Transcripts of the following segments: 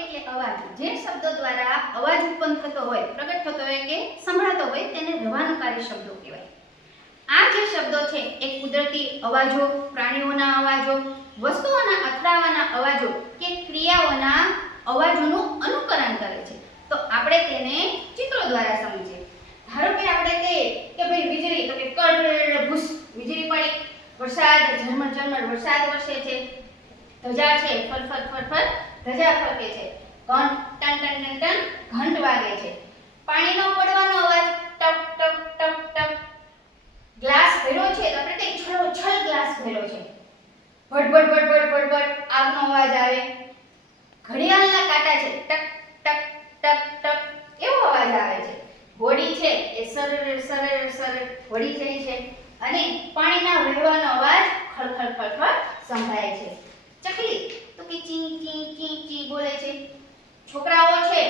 એટલે અવાજ. જે શબ્દો દ્વારા અવાજ ઉત્પન્ન થતો હોય, પ્રગટ થતો હોય કે સંભળાતો હોય તેને રવાનુકારી શબ્દો કહેવાય. આ જે શબ્દો છે એ કુદરતી અવાજો, પ્રાણીઓના અવાજો, વસ્તુઓના અથડાવાના અવાજો કે ક્રિયાઓના અવાજોનું અનુકરણ કરે છે. તો આપણે તેને ચિત્રો દ્વારા સમજીએ. ધારો કે આપણે કહીએ કે ભાઈ વીજળી, તો કે કડ ભૂસ વીજળી પડી, વરસાદ ઝરમર ઝરમર વરસાદ વરસે છે, ધજા છે ફરફર ફરફર ધજા ફરકે છે, ઘંટ ટન ટન ટન ટન ઘંટ વાગે છે, પાણીનો પડવાનો અવાજ ટપ ટપ ટપ ટપ, ગ્લાસ ભર્યો છે તો આપણે કઈ છલો છલ ગ્લાસ ભર્યો છે, ભડ ભડ ભડ ભડ ભડ ભડ આગનો અવાજ આવે, ઘડિયાળના કાંટા છે ટક ટક ટક ટક એવો અવાજ આવે છે, હોડી છે એ સરર સરર સરર હોડી જાય છે અને પાણીના વહેવાનો અવાજ ખળખળ ખળખળ સંભળાય છે. ચકલી તો કે ચી ચી ચી ચી બોલે છે, છોકરાઓ છે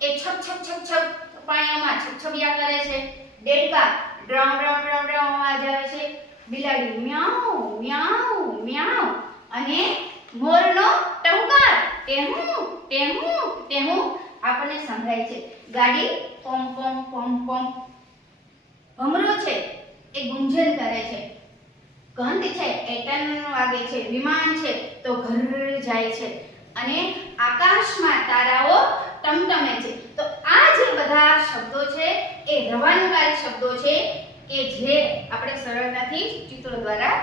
એ છપ છપ છપ છપ પાણીમાં છપછપિયા કરે છે, દેડકા ડ્રાઉ ડ્રાઉ ડ્રાઉ ડ્રાઉ અવાજ આવે છે, બિલાડી મ્યાઉ મ્યાઉ મ્યાઉ અને મોરનો ટહુકાર ટેહું ટેહું ટેહું આપણને સંભળાય છે. ગાડી પોમ પોમ પોમ પોમ, ભમરો છે એ ગુંજન કરે છે, ઘંટ છે એ ટન વાગે છે, વિમાન છે તો ઘર જાય છે અને આકાશમાં તારાઓ ટમટમે છે. તો આ જે બધા શબ્દો છે એ રવાનુકારી શબ્દો છે કે જે આપણે સરળતાથી ચિત્રો દ્વારા